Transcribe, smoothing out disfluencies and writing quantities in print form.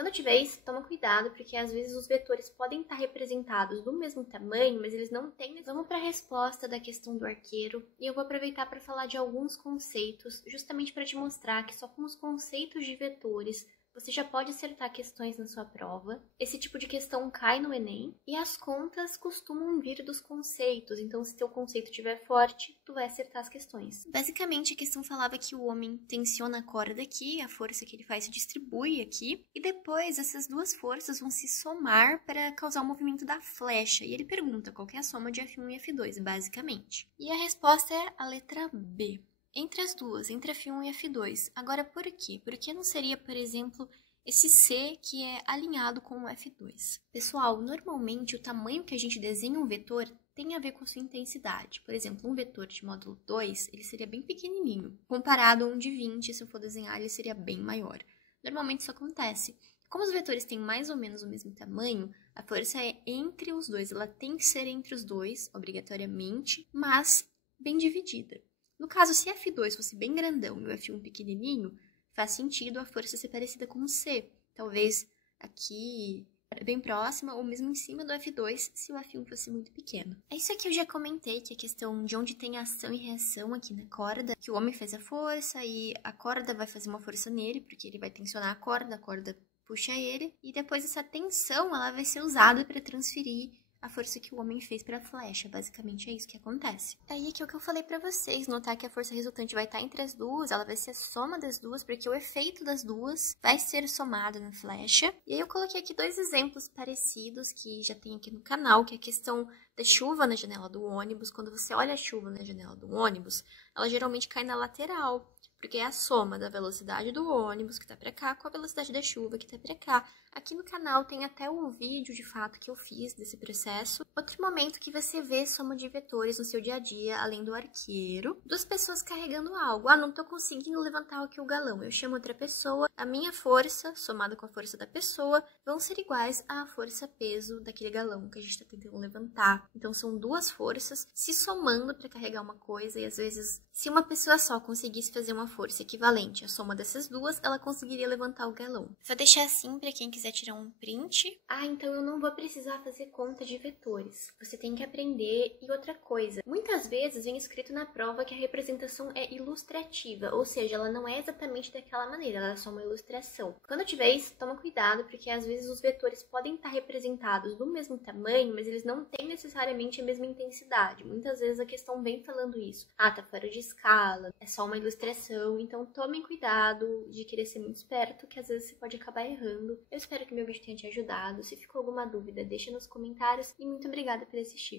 Quando tiver isso, toma cuidado, porque às vezes os vetores podem estar representados do mesmo tamanho, mas eles não têm. Vamos para a resposta da questão do arqueiro, e eu vou aproveitar para falar de alguns conceitos, justamente para te mostrar que só com os conceitos de vetores você já pode acertar questões na sua prova. Esse tipo de questão cai no Enem e as contas costumam vir dos conceitos. Então, se teu conceito estiver forte, tu vai acertar as questões. Basicamente, a questão falava que o homem tensiona a corda aqui, a força que ele faz se distribui aqui, e depois essas duas forças vão se somar para causar o movimento da flecha. E ele pergunta qual que é a soma de F1 e F2, basicamente. E a resposta é a letra B. Entre as duas, entre F1 e F2. Agora, por quê? Por que não seria, por exemplo, esse C que é alinhado com o F2? Pessoal, normalmente o tamanho que a gente desenha um vetor tem a ver com a sua intensidade. Por exemplo, um vetor de módulo 2, ele seria bem pequenininho. Comparado a um de 20, se eu for desenhar, ele seria bem maior. Normalmente isso acontece. Como os vetores têm mais ou menos o mesmo tamanho, a força é entre os dois. Ela tem que ser entre os dois, obrigatoriamente, mas bem dividida. No caso, se F2 fosse bem grandão e o F1 pequenininho, faz sentido a força ser parecida com o C. Talvez aqui bem próxima ou mesmo em cima do F2 se o F1 fosse muito pequeno. É isso aqui eu já comentei, que é a questão de onde tem ação e reação aqui na corda, que o homem fez a força e a corda vai fazer uma força nele, porque ele vai tensionar a corda puxa ele, e depois essa tensão ela vai ser usada para transferir a força que o homem fez para a flecha. Basicamente é isso que acontece. Aí aqui é o que eu falei para vocês, notar que a força resultante vai estar entre as duas, ela vai ser a soma das duas, porque o efeito das duas vai ser somado na flecha. E aí eu coloquei aqui dois exemplos parecidos que já tem aqui no canal, que é a questão da chuva na janela do ônibus. Quando você olha a chuva na janela do ônibus, ela geralmente cai na lateral, porque é a soma da velocidade do ônibus, que tá pra cá, com a velocidade da chuva, que tá pra cá. Aqui no canal tem até um vídeo, de fato, que eu fiz desse processo. Outro momento que você vê soma de vetores no seu dia a dia, além do arqueiro, duas pessoas carregando algo. Ah, não tô conseguindo levantar aqui o galão. Eu chamo outra pessoa, a minha força, somada com a força da pessoa, vão ser iguais à força-peso daquele galão que a gente tá tentando levantar. Então, são duas forças se somando para carregar uma coisa, e às vezes, se uma pessoa só conseguisse fazer uma força equivalente à soma dessas duas, ela conseguiria levantar o galão. Vou deixar assim para quem quiser tirar um print. Ah, então eu não vou precisar fazer conta de vetores. Você tem que aprender. E outra coisa, muitas vezes vem escrito na prova que a representação é ilustrativa, ou seja, ela não é exatamente daquela maneira, ela é só uma ilustração. Quando tiver isso, toma cuidado, porque às vezes os vetores podem estar representados do mesmo tamanho, mas eles não têm necessariamente a mesma intensidade. Muitas vezes a questão vem falando isso. Ah, tá fora de escala, é só uma ilustração. Então tomem cuidado de querer ser muito esperto, que às vezes você pode acabar errando. Eu espero que meu vídeo tenha te ajudado. Se ficou alguma dúvida, deixa nos comentários e muito obrigada por assistir.